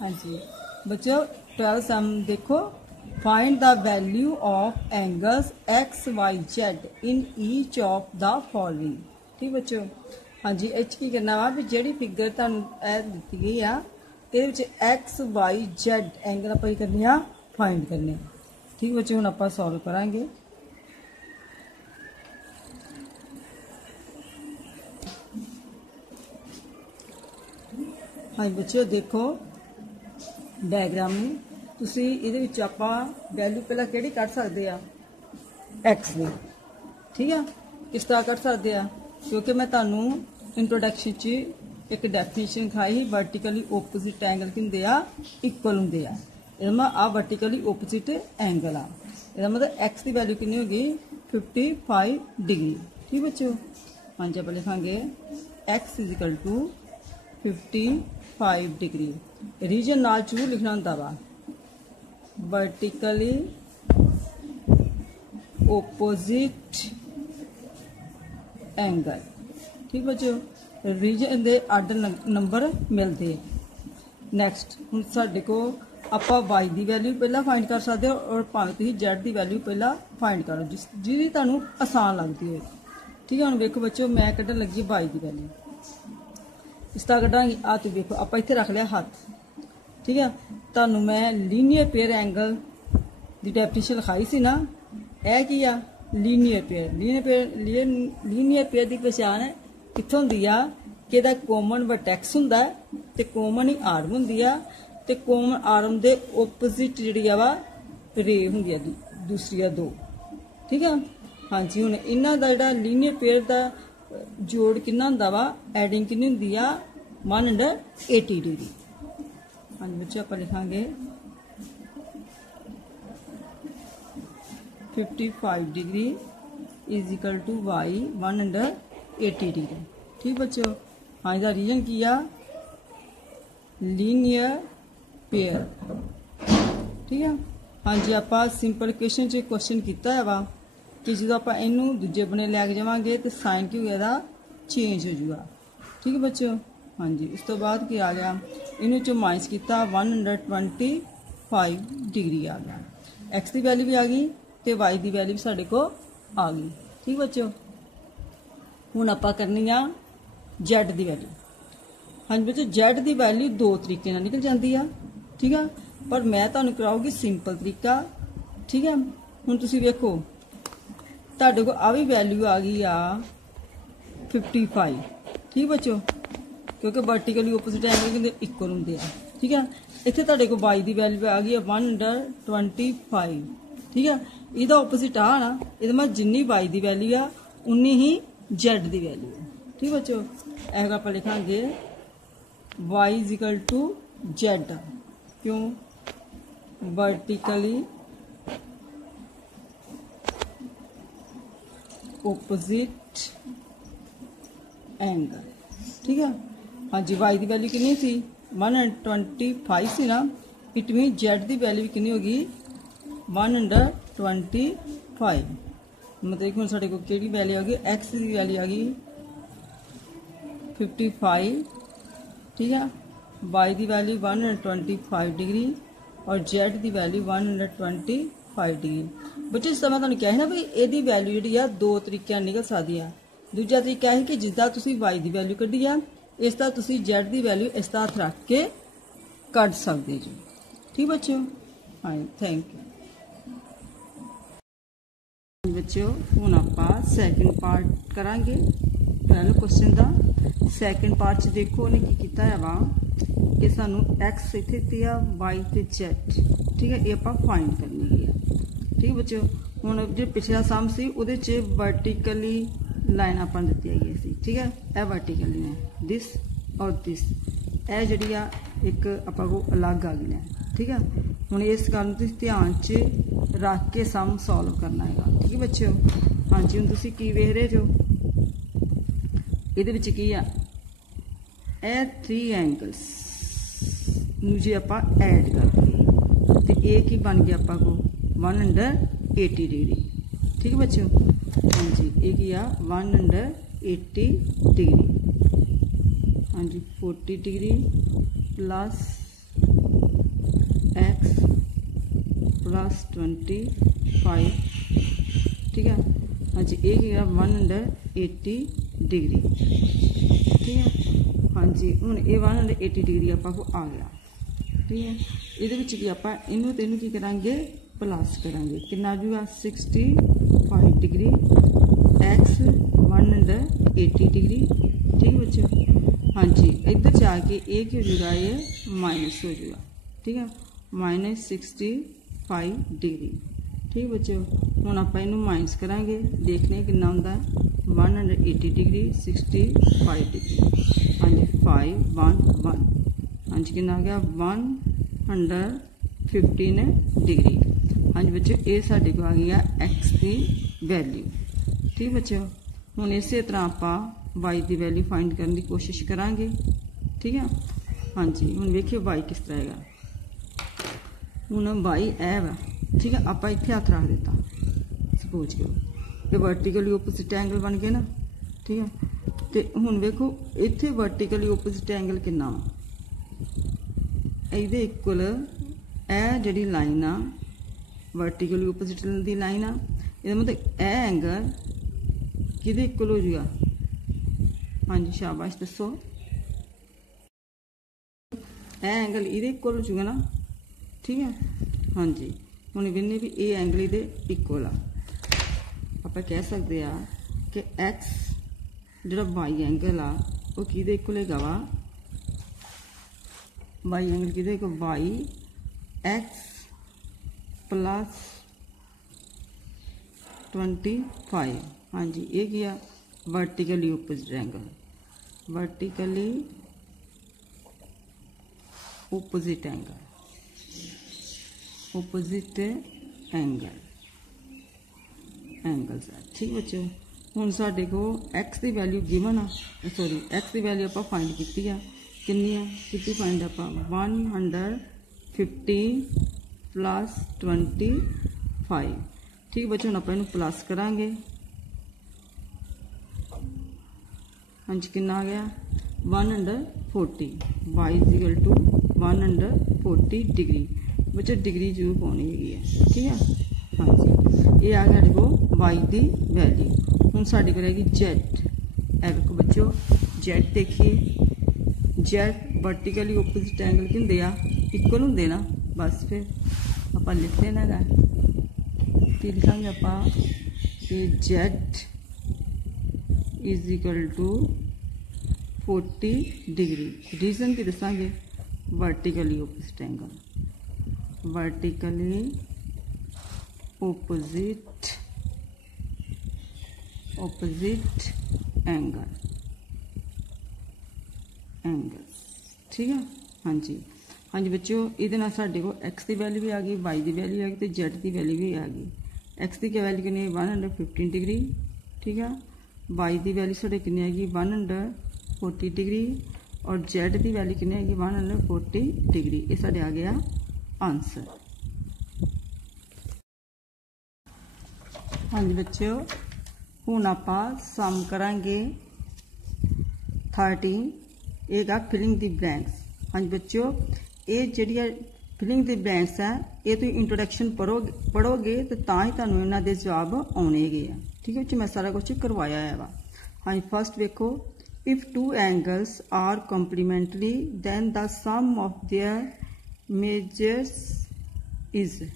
हाँ जी बच्चों 12 सम देखो, find the value of angles x y z in each of the following. ठीक बच्चों, हाँ जी इच की करना वा भी जी फिगर तुहानू दी गई आ एक्स वाई जेड एंगल आप करने फाइंड करने। ठीक बच्चों, हम आप सॉल्व करांगे। हाँ बच्चों देखो डायग्राम में तुसी इहदे विच आपां वैल्यू पहला किहड़ी कढ सकदे आ एक्स दी। ठीक है, किस तरह कढ सकदे आ, क्योंकि मैं तुहानू इंट्रोडक्शन च एक डेफिनेशन दिखाई, वर्टिकली ओपोजिट एंगल की हुंदे आ इक्वल हुंदे आ। इहदा मतलब आ वर्टिकली ओपोजिट एंगल आ, इहदा मतलब एक्स की वैल्यू कितनी होगी 55 डिग्री। ठीक बच्चों, हाँ जी आप लिखांगे x is equal to 55 degree. Reason नाल जरूर लिखना होंदा वा, वर्टिकली ओपोजिट एंगल। ठीक बच्चों, रीजन दे अड नंबर मिलते। नैक्सट हुण साडे को आपां वाई की वैल्यू पहला फाइंड कर सकते हो और भावें तुसीं जेड की वैल्यू पहला फाइंड करो जिहदी तुहानू आसान लगती है। ठीक है, हुण वेखो बच्चों मैं कड्ढण लगी वाई की वैल्यू, इस तरह कढ़ांगी। आ तुम देखो आप इत्थे रख लिया हाथ। ठीक है, तुहानू मैं लीनियर पेयर एंगल की डेफिनेशन लिखाई सी ना, यह की आ लीनियर पेयर। लीनियर पेयर की पहचान कित्थों हुंदी आ कि इहदा कॉमन वर्टैक्स हुंदा ते कॉमन ही आर्म हुंदी आ ते कॉमन आर्म दे ओपोजिट जिहड़ी आ वा रे हुंदी आ दूसरी आ दो। ठीक है, हाँ जी हुण इन्हां दा जिहड़ा लीनियर पेयर दा जोड़ कितना हुंदा वा, एडिंग कितनी हुंदी आ 180 डिग्री। हाँ जी बच्चों आप लिखांगे 55 degree is equal to y 180 degree. ठीक बच्चों, हाँ इसका रीजन की आ लीनियर पेयर। ठीक है, हाँ जी आप सिंपल क्वेश्चन च क्वेश्चन किया है वा कि जो आप इनू दूजे बने लैके जावांगे तो साइन की होगा चेंज हो जाऊगा। ठीक है बच्चों, हाँ जी उस तो बाद क्या आ गया, इनू चो माइनस किया 125 डिग्री आ गया। एक्स की वैल्यू भी आ गई तो वाई की वैल्यू भी साढ़े को आ गई। ठीक बच्चों, हुण आपां करनी आ जेड की वैल्यू। हाँ जी बच्चों जेड की वैल्यू दो तरीके नाल निकल जाती है। ठीक है, पर मैं तुहानू कराऊगी सिंपल तरीका। ठीक है, हुण तुसीं वेखो तुहाडे को आ भी वैल्यू आ गई आ 55। ठीक बच्चों, क्योंकि वर्टिकली ओपोजिट एंगल इक्वल होंगे। ठीक है, इत्थे तुहाडे को वाई की वैल्यू आ गई है 125। ठीक है, इसका ओपोजिट आ ना, इहदा मतलब जिन्नी वाई की वैल्यू आ उन्नी ही जेड की वैल्यू है। ठीक बच्चों, ऐसा आप लिखांगे y is equal to z, क्यों वर्टिकली ओपोजिट एंगल। ठीक है, हाँ जी वाई की वैल्यू कितनी थी 125 सी ना, इट मीन जेड की वैल्यू कितनी होगी 125। मतलब कि साढ़े को केड़ी वैल्यू आ गई, एक्स की वैल्यू आ गई 55। ठीक है, वाई की वैल्यू 125 डिग्री और जेड की वैल्यू 125 डिग्री। बच्चे इस समय तुहानू क्या है ना भी यदी वैल्यू जी दो तरीके निकल सकती है। दूजा तरीका है कि जिसका तुसी वाई की वैल्यू कढ़ी आ, इसका तुसी जेड की वैल्यू इसका हथ रख के कढ़ सकते जी। ठीक बच्चों, हाँ थैंक यू बच्चों। हुण आपां सैकेंड पार्ट करांगे पहले क्वेश्चन का। सैकेंड पार्ट च देखो उन्हें की किया है वा कि सानू एक्स इत्थे दित्ती आ वाई ते जेड। ठीक है, ये आपां फाइंड करनी है। ठीक है बच्चों, हुण जो पिछला सम सी उहदे च वर्टिकली लाइन आपां दित्ती गई सी। ठीक है, यह वर्टिकली है दिस और दिस, यह जिहड़ी आ एक आपां को अलग आ गई है। ठीक है, हुण इस गल नूं तुसीं ध्यान च रख के सम सॉल्व करना है। ठीक है बच्चों, हाँ जी हुण तुसीं की वेख रहे जो इहदे विच की आ ਇਹ 3 एंगल्स ਨੂੰ ਜੇ ਆਪਾਂ ਐਡ ਕਰਦੇ ਤੇ ਇਹ ਕੀ ਬਣ ਗਿਆ ਆਪਾਂ ਕੋ 180 डिग्री। ठीक है बच्चों, हाँ जी ये की आ 180 डिग्री। हाँ जी 40 डिग्री प्लस x प्लस 25, ठीक है। हाँ जी, ये क्या 180 डिग्री, ठीक है। हाँ जी, हुण ये 180 डिग्री आपां को आ गया, ठीक है। इहदे विच की आपां इनू ते इनू की करांगे, प्लस करांगे, कितना आ जाऊगा 65 डिग्री x 180 डिग्री, ठीक है बच्चों। हाँ जी, इधर जाके ये क्या हो जाएगा, ये माइनस हो जाएगा, ठीक है, -65 डिग्री, ठीक है बच्चों। हुण आपां इनू माइनस करांगे, देखने कितना हुंदा है 180 डिग्री 65 डिग्री, हाँ जी 511, हाँ जी कितना आ गया 115 डिग्री। हाँ जी बच्चों, ये साडे को आ गई है एक्स की वैल्यू, ठीक बच्चों। हुण इस तरह आपां वाई की वैल्यू फाइंड करने की कोशिश करांगे, ठीक है। हाँ जी, हुण वेखियो वाई किस तरह है। हुण वाई ऐ वा, ठीक है, आपां इत्थे हत्थ रख दिता, सपोज करो ये वर्टिकली ओपोजिट एंगल बन गए ना, ठीक है। तो हुण वेखो इत्थे वर्टिकली ओपोजिट एंगल कितना वा, इहदे इक्वल ए जिहड़ी लाइन आ वर्टिकली ओपोजिट दी लाइन आ, इहदा मतलब ए एंगल किहदे इक्वल हो जाएगा। हाँ जी शाबाश दसो, ए एंगल इहदे इक्वल हो जाएगा ना, ठीक है। हाँ जी, हुण कहने भी ये एंगल इहदे इक्वल आ, आपां कह सकते आ कि एक्स जिहड़ा वाई एंगल आ वो किहदे इक्वल हैगा वा, वाई एंगल किहदे इक्वल, वाई एक्स प्लस 25, हाँ जी ये क्या vertically opposite angle, vertically opposite angle, opposite angle angles है, ठीक बच्चों। हुण साडे को एक्स की वैल्यू गिवन आ, सॉरी एक्स की वैल्यू आपां फाइंड कीती आ, कितनी आ कितनी फाइंड आपां 115 प्लस 25, ठीक बच्चों। हुण आपां इहनूं प्लस करांगे, हाँ जी कितना आ गया 140, y इक्वल टू 140 डिग्री, बच्चों डिग्री जरूर पानी है, ठीक है। हाँ जी, ये आ गया को y की वैल्यू। हुण साडे को रहेगी z, देखो बच्चों z देखिए, z वर्टिकली ओपोजिट एंगल की होंदे आ, इक्वल होंदे ना, बस फिर आपां लिख लेना है कि लिखांगे आपां कि z is equal to 40 degree, reason की दसांगे vertically opposite angle, vertically opposite angle, ठीक है। हाँ जी, हाँ जी बच्चों, ये साडे को एक्स की वैल्यू भी आ गई, वाई की वैल्यू आ गई, तो जेड की वैल्यू भी आ गई। एक्स की वैल्यू कितनी 115 डिग्री, ठीक है। वाई की वैल्यू साढ़े कितनी आएगी 140 डिग्री, और जेड की वैल्यू कितनी आएगी 140 डिग्री। ये साढ़े आ गया आंसर। हाँ जी बच्चों, हुण आपां सम करांगे 13, ये फिलिंग दी ब्लैंक्स। हाँ जी बच्चों, ये जिहड़ी फिलिंग दी ब्लैंक्स है, ये तुसीं इंट्रोडक्शन पढ़ोगे तो तां ही तुहानूं इन्हां दे जवाब आउणगे, ठीक है। मैं सारा कुछ करवाया है वा। हाँ जी, फर्स्ट देखो, if two angles are complementary then the sum of their measures is,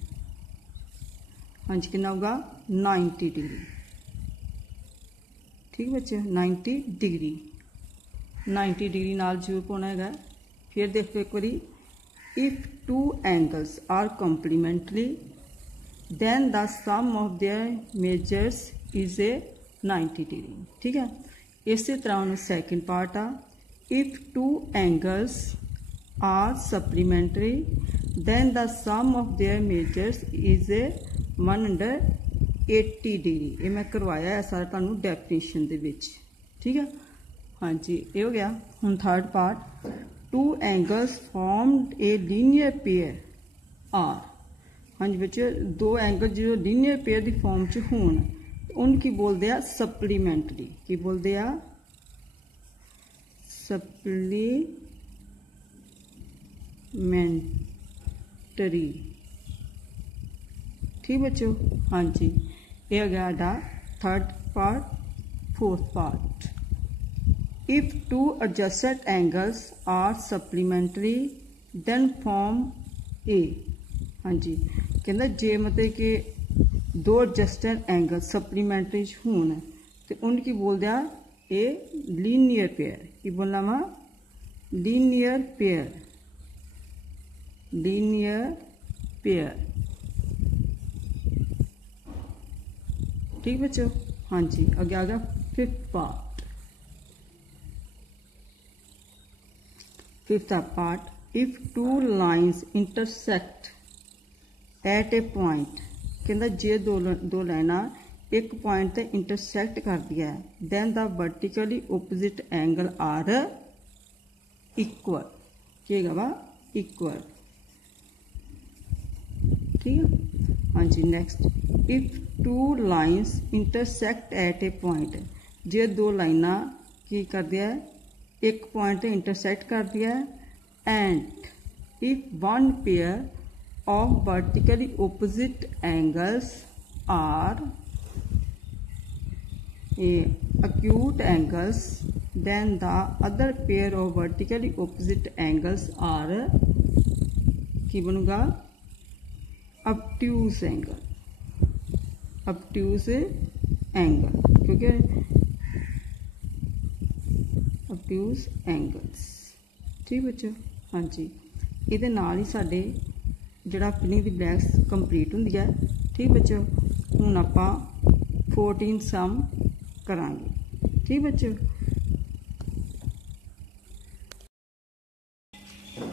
हाँ जी कितना होगा 90 डिग्री, ठीक बच्चे 90 डिग्री, 90 डिग्री नाल जरूर पाना है। फिर देखो एक बारी, if two angles are complementary then the sum of their measures is a 90 degree, ठीक है। इसी तरह सेकंड पार्ट आ, if two angles are supplementary then the sum of their measures is a 180 degree. ये मैं करवाया है सारा तुहानू डेफिनेशन दे विच, ठीक है। हाँ जी, ये हो गया। हुण third part, two angles formed a linear pair are, हाँ जी बच्चे, दो एंगल जो लीनियर पेयर की फॉर्म च होण उनकी बोलते हैं सप्लीमेंटरी, की बोलते हैं सप्लीमेंटरी सप्लीमेंटरी। ठीक बच्चों, हाँ जी, ये हो गया दा third part. Fourth part, if two adjacent angles are supplementary then form a. हाँ जी, कहता जे मतलब कि दो एडजस्टेड एंगल सप्लीमेंटरी होन तो उनकी बोल दिया ए लीनियर पेयर। की बोलना वा लीनियर पेयर, लीनियर पेयर। ठीक बच्चों, हाँ जी, आगे आ गया fifth part. Fifth part, if two lines intersect at a point. कहता जे दो लाइना एक पॉइंट ते इंटरसेक्ट कर दिया है then the vertically opposite angle are equal. की वा इक्वल। ठीक है, हाँ जी, next, if two lines intersect at a point. जे दो लाइना की कर दिया है एक पॉइंट इंटरसेक्ट कर दिया है and if one pair of vertically opposite angles are acute angles then the other pair of vertically opposite angles are की बनूंगा obtuse angle, obtuse angle, क्योंकि obtuse angles। ठीक बच्चों, हाँ जी, ਇਹਦੇ ਨਾਲ ਹੀ ਸਾਡੇ ਜਿਹੜਾ ਫਿਲਿੰਗ ਦੀ ਬਲੈਂਕਸ ਕੰਪਲੀਟ ਹੁੰਦੀ ਹੈ। ਠੀਕ ਬੱਚੋ, ਹੁਣ ਆਪਾਂ 14 ਸਮ ਕਰਾਂਗੇ। ਠੀਕ ਬੱਚੋ,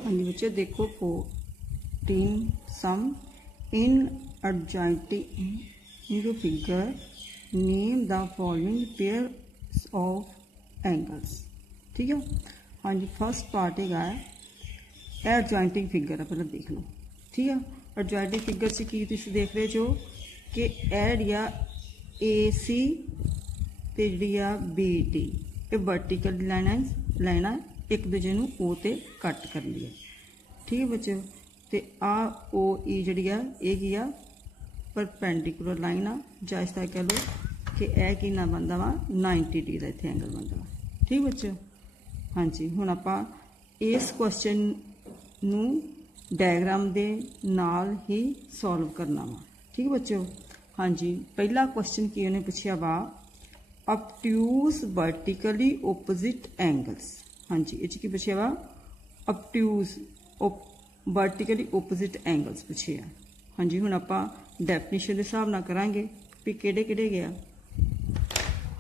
ਹਾਂਜੀ ਬੱਚੋ ਦੇਖੋ 14 ਸਮ ਇਨ adjoining figure name the following pairs of angles। ठीक है, हाँ जी, फर्स्ट पार्ट हैगा एडजॉइंटिंग फिगर। पहले देख लो। ठीक है, एडजॉइंटिंग फिगर से की तुम देख रहे जो कि एरिया ए सी ते जिहड़ी बी टी ये वर्टिकल लाइना एक दूजे नूं ओ ते कट कर ली है। ठीक है बच्चों, ते आ ओ ई जिहड़ी ये की आ परपेंडिकुलर लाइन आ, जां इस तरह कह लो कि यह की ना बनता वा 90 डिग्री का इत्थे एंगल बनता वा। ठीक बच्चों, हाँ जी, हुण आपां इस क्वेश्चन नूं डायग्राम दे नाल ही सॉल्व करना वा। ठीक बच्चों, हाँ जी, पहला क्वेश्चन की उन्हें पूछा वा ऑब्ट्यूज वर्टिकली ओपोजिट एंगल्स। हाँ जी, ये की पूछा वा ऑब्ट्यूज वर्टिकली ओपोजिट एंगल्स पूछे आ। हाँ जी, हुण आपां डेफिनेशन के हिसाब नाल करांगे भी किहड़े किहड़े गया।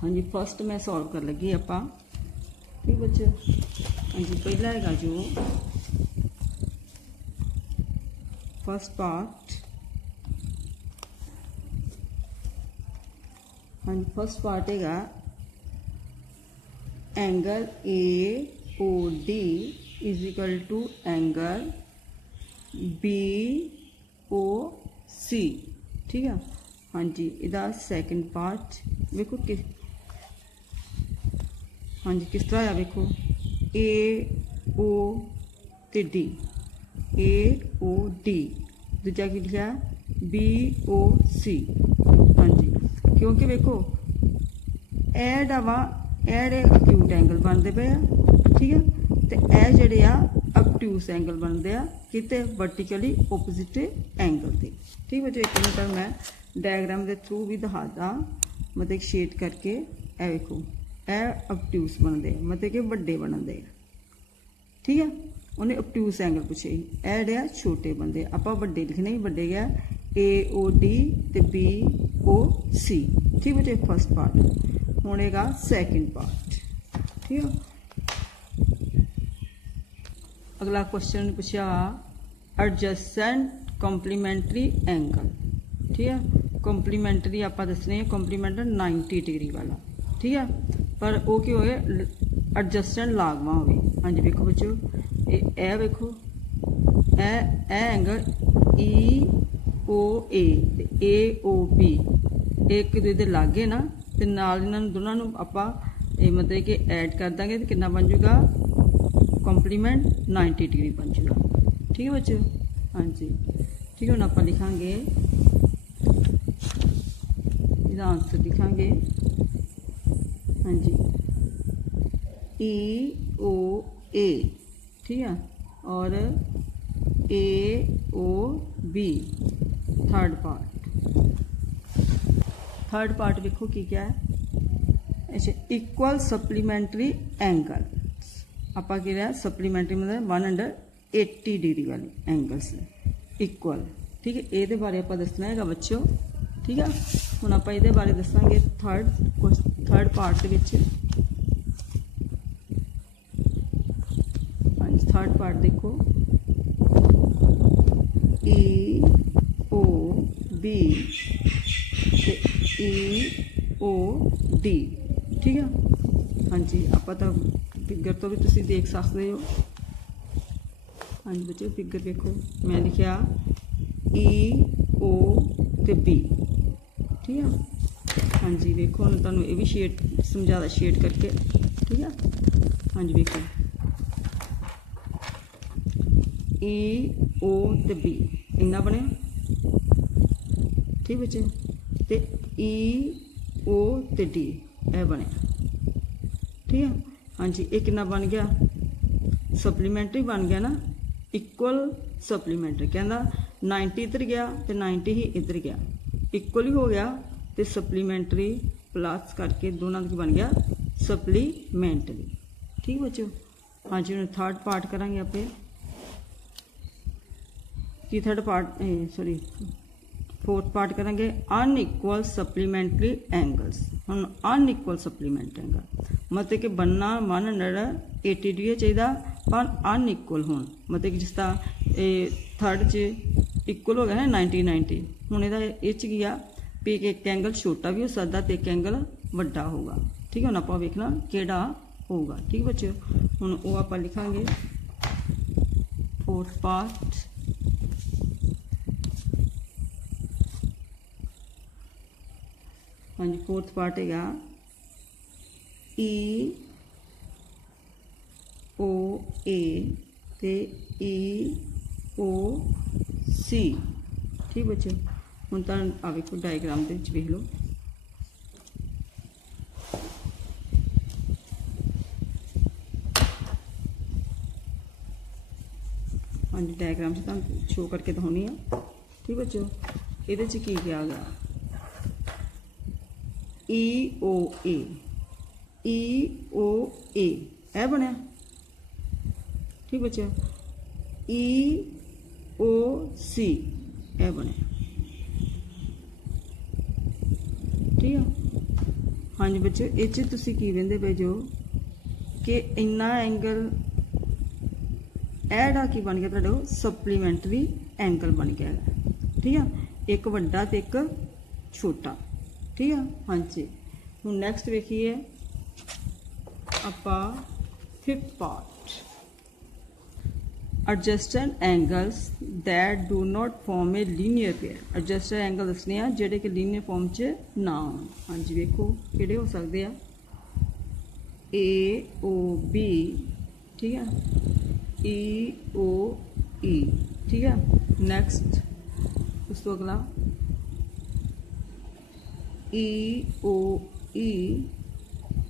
हाँ जी, फर्स्ट मैं सॉल्व कर लगी आपां। ठीक बच्चों, हाँ जी, पहला हैगा जो फर्स्ट पार्ट। हाँ, फर्स्ट पार्ट हैगा angle A O D is equal to angle B O C. ठीक है, हाँ जी, इहदा सैकेंड पार्ट देखो कि हाँ जी किस तरह है। देखो ए ओ ते डी, ए ओ डी, दूजा की लिखा बी ओ सी। हाँ जी, क्योंकि देखो एड वा एड अक्यूट एंगल बनते पे। ठीक है, तो ए जड़े ऑब्ट्यूस एंगल बनते हैं किते वर्टिकली ओपोजिट एंगल से। ठीक है, जो एक मिनट मैं डायग्राम के थ्रू भी दिखादा, मतलब शेड करके ए देखो ए ऑब्ट्यूस बनते मतलब कि वड्डे बनते। ठीक है, उन्हें ऑब्ट्यूस एंगल पूछे, ए डे छोटे बनते, आप वड्डे लिखने ही वड्डे गया ए ओ डी ते बी ओ सी। ठीक है, फर्स्ट पार्ट होगा सैकेंड पार्ट। ठीक है, अगला क्वेश्चन पूछा एडजसेंट कंप्लीमेंटरी एंगल। ठीक है, कंप्लीमेंटरी आप दसने कंप्लीमेंटर 90 डिग्री वाला। ठीक है, पर वो की होए एडजस्टेंट लागवा हो। हाँ जी, देखो बच्चों ए देखो A angle E O A O B एक दूजे दे लागे ना, ते नाल इन्हां दोनों नूं आपां मतलब कि ऐड कर देंगे तो कितना बन जूगा कंप्लीमेंट 90 डिग्री बन जूगा। ठीक है बच्चों। हाँ जी ठीक है, हम आप लिखांगे इसका आंसर लिखांगे। हाँ जी EOA ठीक है, और AOB थर्ड पार्ट देखो की क्या है। अच्छा इक्वल सप्लीमेंटरी एंगल, आप सप्लीमेंटरी मतलब 180 डिग्री वाली एंगल्स इक्वल, ठीक है। ये बारे आप दसना है बच्चों, ठीक है। हम आप ये बारे दसांगे थर्ड पार्ट के विच। हाँ थर्ड पार्ट देखो EOB EOD ठीक है। हाँ जी आप फिगर तो भी तुम देख सकते हो। हाँ जी बच्चों फिगर देखो मैं लिखा EO ते B ठीक है। हाँ जी देखो हम तुहानू ये भी शेड समझाता शेड करके, ठीक है। हाँ जी देखो EO ते B इन्ना बने, ठीक बच्चे, ते EO ते D ए बने, ठीक है। हाँ जी ये कितना बन गया, सप्लीमेंटरी बन गया ना, इक्वल सप्लीमेंटरी। कहना 90 इधर गया तो 90 ही इधर गया, इक्वल ही हो गया तो सप्लीमेंटरी प्लस करके दोनों का बन गया सप्लीमेंटरी, ठीक बच्चों। हाँ जी हम थर्ड पार्ट करांगे आप की third part sorry fourth part करेंगे अनइक्वल सप्लीमेंटरी एंगल्स। हम अनइक्वल सप्लीमेंटरी एंगल मतलब कि बनना 180 डिग्री चाहिए पर अनइक्वल हो, मतलब कि जिस तरह थर्ड च इक्वल हो गया ना 90 हूँ ये गया भी एक एंगल छोटा भी हो सकता तो एक एंगल वड्डा होगा, ठीक है। हम आप वेखना केड़ा होगा, ठीक बच्चों। हम वो आप लिखांगे फोर्थ पार्ट। हाँ जी फोर्थ पार्ट है EOA ते EOC, ठीक बच्चों। हम तो आ वेखो डायग्राम के वेख लो, हाँ जी डायग्राम से तुम शो करके दिखानी है, ठीक बच्चों। ये की क्या गया EOA ए बनया, ठीक बच्चों। EOC ए बनया, ठीक है। हाँ जी बच्चों ये तुसी की वेंदे पे जो कि इन्ना एंगल एड की बन गया तुहाडा सप्लीमेंटरी एंगल बन गया, ठीक है। एक वड्डा ते एक छोटा, ठीक है। हाँ जी हूँ नैक्सट वेखिए आपा fifth part adjacent angles that do not form a linear pair. Adjacent angle दसने जेडे कि लीनियर फॉर्म च ना हो। हाँ जी वेखो किहड़े हो सकते हैं AOB, ठीक है, EOE, ठीक है। नैक्सट उस तो अगला EOE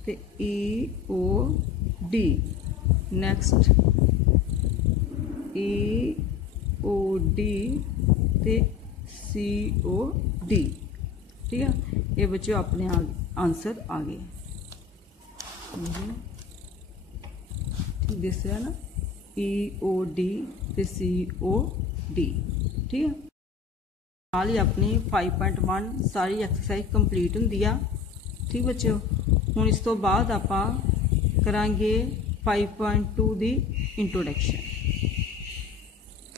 ते EOD, नैक्सट EOD ते COD, ठीक है। ये बच्चों अपने आंसर आ गए, ठीक दिस है ना EOD ते COD, ठीक है। नाल ही अपनी 5.1 सारी एक्सरसाइज कंप्लीट होंदी आ, ठीक बच्चों। हुण इस तो बाद आपां करांगे 5.2 दी इंट्रोडक्शन।